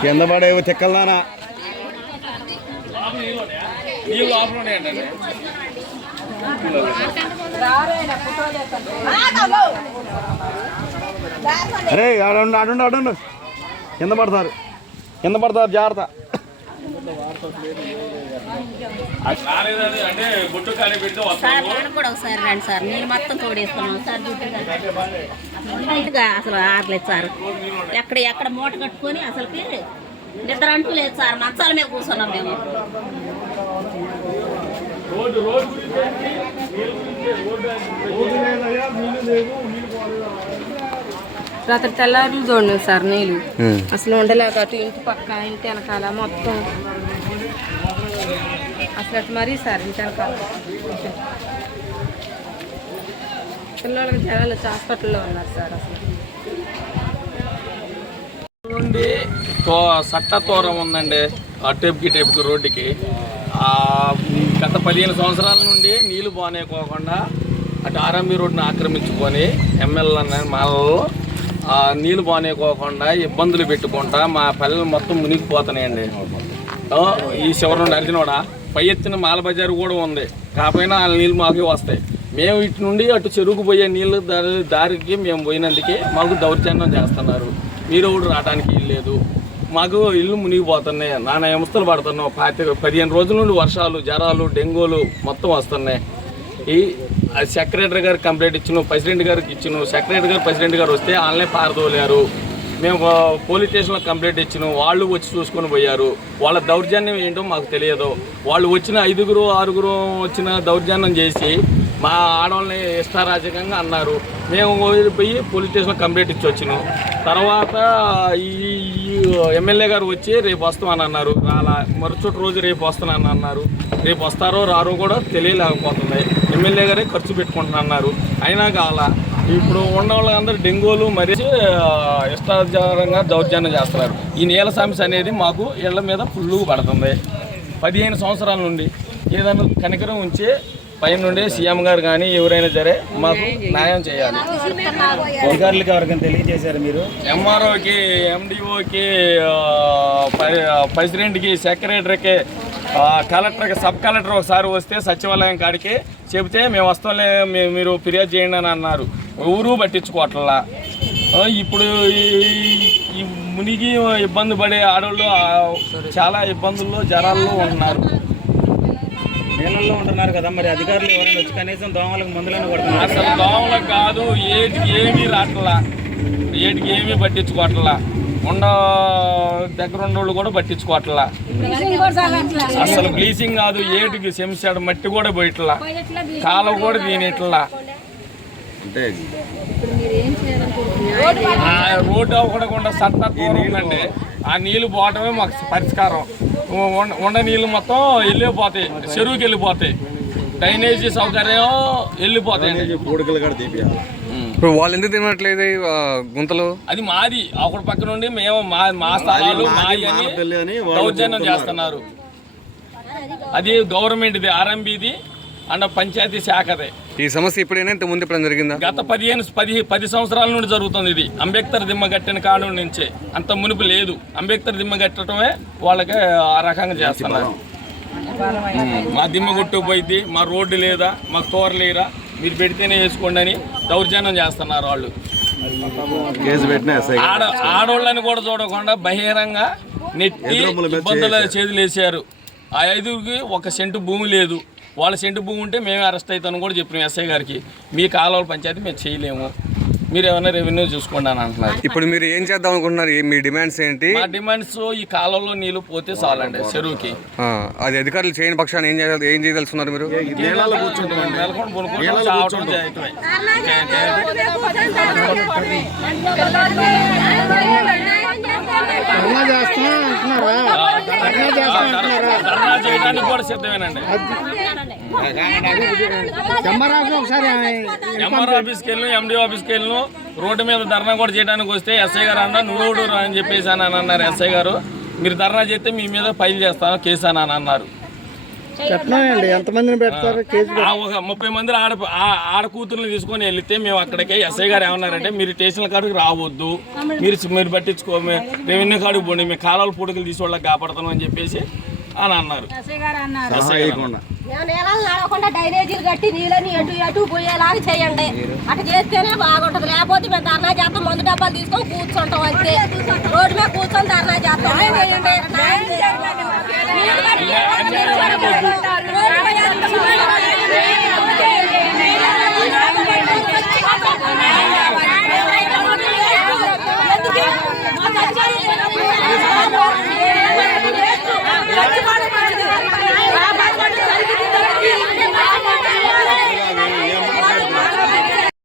కింద పడేవి చెక్కలదానా అరే అడండి అడండి అడండి కింద పడతారు. కింద పడతారు జాగ్రత్త. అంటే బొట్టు సార్ నేను కూడా ఒకసారి రండి సార్ నీళ్ళు మొత్తం తోడేసుకున్నాం సార్ జుట్టుగా అసలు ఆరలేదు సార్ ఎక్కడ ఎక్కడ మూట కట్టుకొని అసలుకి నిద్ర అంటూ లేదు సార్ మంచాల మీద కూర్చున్నాం మేము రోడ్డు రోడ్డు రాత్రి తెల్లారులు చూడండి సార్ నీళ్ళు. అసలు ఉండలేక అటు ఇంటి పక్క ఇంటి వెనకాల మొత్తం. అసలు అటు మరీ సార్ ఇంటి వెనకాల. పిల్లలకి జనాలు హాస్పిటల్లో ఉన్నారు సార్ అసలు. నుండి తో సట్ట తోరం ఉందండి అటేపుకి టేపుకి రోడ్డుకి. ఆ, గత పదిహేను సంవత్సరాల నుండి నీళ్ళు పోనేకోకుండా అటు ఆర్ఎంబి రోడ్డును ఆక్రమించుకొని ఎమ్మెల్యే మాలలో నీళ్ళు బానేకోకుండా ఇబ్బందులు పెట్టుకుంటా మా పల్లెలు మొత్తం మునిగిపోతున్నాయండి. ఈ శివరం నుండి అర్జునోడ పై ఎత్తిన మాల బజారు కూడా ఉంది. కాకపోయినా ఆ నీళ్ళు మాకు వస్తాయి. మేము ఇటు నుండి అటు చెరువుకు పోయే నీళ్ళు దారి దారికి మేము పోయినందుకే మాకు దౌర్జన్యం చేస్తున్నారు. మీరు కూడా రావడానికి లేదు. మాకు ఇల్లు మునిగిపోతున్నాయి. నానా వ్యవస్థలు పడుతున్నాం. పాతి పదిహేను రోజుల నుండి వర్షాలు జ్వరాలు డెంగూలు మొత్తం వస్తున్నాయి. ఈ సెక్రటరీ గారికి కంప్లైంట్ ఇచ్చిన ప్రెసిడెంట్ గారికి ఇచ్చిన. సెక్రటరీ గారు ప్రెసిడెంట్ గారు వస్తే వాళ్ళనే పారదోలారు. మేము పోలీస్ స్టేషన్లో కంప్లైంట్ ఇచ్చినాం. వాళ్ళు వచ్చి చూసుకొని పోయారు. వాళ్ళ దౌర్జన్యం ఏంటో మాకు తెలియదు. వాళ్ళు వచ్చిన ఐదుగురు ఆరుగురు వచ్చిన దౌర్జన్యం చేసి మా ఆడవాళ్ళని ఇష్టారాజకంగా అన్నారు. మేము పోయి పోలీస్ స్టేషన్లో కంప్లైంట్ ఇచ్చి వచ్చినాం. తర్వాత ఈ ఈ ఎమ్మెల్యే గారు వచ్చి రేపు వస్తామని అన్నారు. రాలా మరుసటి రోజు రేపు వస్తానని అన్నారు. రేపు వస్తారో రారో కూడా తెలియలేకపోతుంది ఎమ్మెల్యే గారే ఖర్చు పెట్టుకుంటున్నా అన్నారు అయినా కావాలా? ఇప్పుడు ఉన్న వాళ్ళందరూ డెంగూలు మరి ఇష్టాచారంగా దౌర్జన్యం చేస్తున్నారు. ఈ నీల సమస్య అనేది మాకు ఇళ్ళ మీద ఫుల్లుగా పడుతుంది. పదిహేను సంవత్సరాల నుండి ఏదైనా కనికరం ఉంచి పైన నుండి సీఎం గారు కానీ ఎవరైనా సరే మాకు న్యాయం చేయాలి. అధికారులకు ఎవరికైనా తెలియజేశారు మీరు? ఎంఆర్ఓకి ఎండిఓకి ప్రెసిడెంట్కి సెక్రటరీకి కలెక్టర్కి సబ్ కలెక్టర్ ఒకసారి వస్తే సచివాలయం కాడికి చెబితే మేము వస్తాంలే మీరు ఫిర్యాదు చేయండి అని అన్నారు. ఊరు పట్టించుకోవట్లా. ఇప్పుడు ఈ- మునిగి ఇబ్బంది పడే ఆడవాళ్ళు చాలా ఇబ్బందుల్లో జరాల్లో ఉంటున్నారు నీళ్ళల్లో ఉంటున్నారు కదా మరి అధికారులు ఎవరైనా వచ్చి కనీసం దోమలకు మందులను కొడుతున్నారు అసలు దోమలకు కాదు ఏటికి ఏమీ రావట్లా ఏటికి ఏమీ పట్టించుకోవట్లా. ఉండ దగ్గర ఉన్నోళ్ళు కూడా పట్టించుకోవట్లా అసలు బ్లీచింగ్ కాదు ఏటికి శంసాడు మట్టి కూడా పోయట్లా. కాలువ కూడా అంటే ఆ రోడ్డు అవ్వకుండా సత్తా ఉందండి ఆ నీళ్ళు పోవటమే మాకు పరిష్కారం. ఉండ- నీళ్ళు మొత్తం వెళ్ళిపోతాయి చెరువుకి వెళ్ళిపోతాయి. డ్రైనేజీ సౌకర్యం తీపియాలి. ఇప్పుడు వాళ్ళు ఎందుకు తినట్లేదు గుంతలు? అది మాది. ఒకటి పక్క నుండి మేము మా మా స్థలాలు అని దౌర్జన్యం చేస్తున్నారు. అది గవర్నమెంట్ది ఆర్ఎంబిది అండ్ పంచాయతీ శాఖదే. ఈ సమస్య ఇప్పుడైనా ఇంత ముందు ఎప్పుడైనా జరిగిందా? గత పదిహేను పది పది సంవత్సరాల నుండి జరుగుతుంది ఇది. అంబేద్కర్ దిమ్మ కట్టిన కాడు నుంచే. అంత మునుపు లేదు. అంబేద్కర్ దిమ్మ కట్టడమే వాళ్ళకి ఆ రకంగా చేస్తున్నారు. మా దిమ్మ కొట్టుకుపోయింది మా రోడ్డు లేదా మాకు కూర లేరా మీరు పెడితేనే వేసుకోండి అని దౌర్జన్యం చేస్తున్నారు వాళ్ళు. కేసు పెట్టిన. ఆడ ఆడోళ్ళని కూడా చూడకుండా బహిరంగ నెట్టి ఇబ్బందులు. చేతులు వేసారు ఆ ఐదుగురికి ఒక సెంటు భూమి లేదు. వాళ్ళ సెంటు భూమి ఉంటే మేమే అరెస్ట్ అవుతాను కూడా చెప్పినాం ఎస్ఐ గారికి. మీ కాలువల పంచాయతీ మేము చేయలేము. మీరు ఏమైనా రెవెన్యూ చూసుకోండి అని అంటున్నారు. ఇప్పుడు మీరు ఏం చేద్దాం అనుకుంటున్నారు? ఏ- మీ డిమాండ్స్ ఏంటి? మా డిమాండ్స్ ఈ కాలంలో నీళ్ళు పోతే చాలండి చెరువుకి. ఆ, అది అధికారులు చేయని పక్షాన్ని ఏం చేయాలి ఏం చేయదలుచున్నారు మీరు? నెలకొని చావటం. చేయటమే. ధర్నా అంటున్నారా? ధర్నా ధర్నా చేయడానికి కూడా సిద్ధమేనండి. ఎంఆర్ ఆఫీస్కి వెళ్ళి ఎండి ఆఫీస్కి వెళ్ళి రోడ్డు మీద ధర్నా కూడా చేయడానికి వస్తే ఎస్ఐ గారు అన్న నువ్వు అని చెప్పేసి అని అన్నారు ఎస్ఐ గారు. మీరు ధర్నా చేస్తే మీ మీద ఫైల్ చేస్తాను కేసు అని అని అన్నారు. ఎంతమందిని పెడతారు? ఒక ముప్పై మంది ఆడ ఆడ కూతుర్ని తీసుకొని వెళ్తే మేము అక్కడికి ఎస్ఐ గారు ఏమన్నారంటే మీరు స్టేషన్ కాడికి రావద్దు. మీరు మీరు పట్టించుకో రెవెన్యూ కాడికి పోండి. మేము కాలాల పూటకలు తీసి వాళ్ళకి కాపాడుతున్నాం అని చెప్పేసి అని అన్నారు. నడవకుండా కట్టి నీళ్ళని ఎటు ఎటు పోయేలాగా చేయండి. అటు చేస్తేనే బాగుంటది. లేకపోతే మేము ధర్నా చేస్తాం మందు డబ్బాలు తీసుకొని కూర్చుంటాం అంతే. రోడ్డు మీద కూర్చొని ధర్నా చేస్తాం. ఎందుకు?